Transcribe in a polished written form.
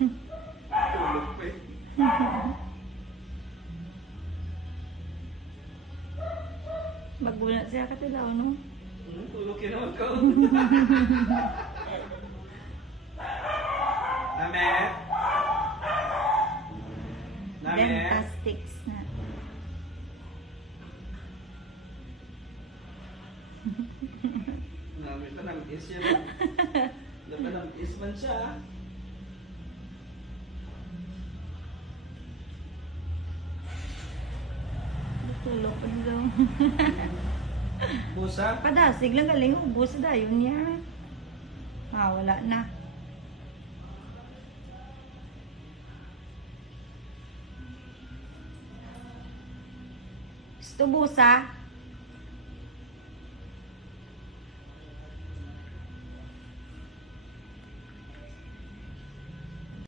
Tulog pa eh. Magulat siya ka tilaw, no? Tulog yun naman ko. Namet? Namet? Dentastics na. Namet pa ng is yun. Laban ng is man siya. Tulog pa daw. Busa? Padasig lang galing. Ubus na yun niya. Wala na. Gusto busa?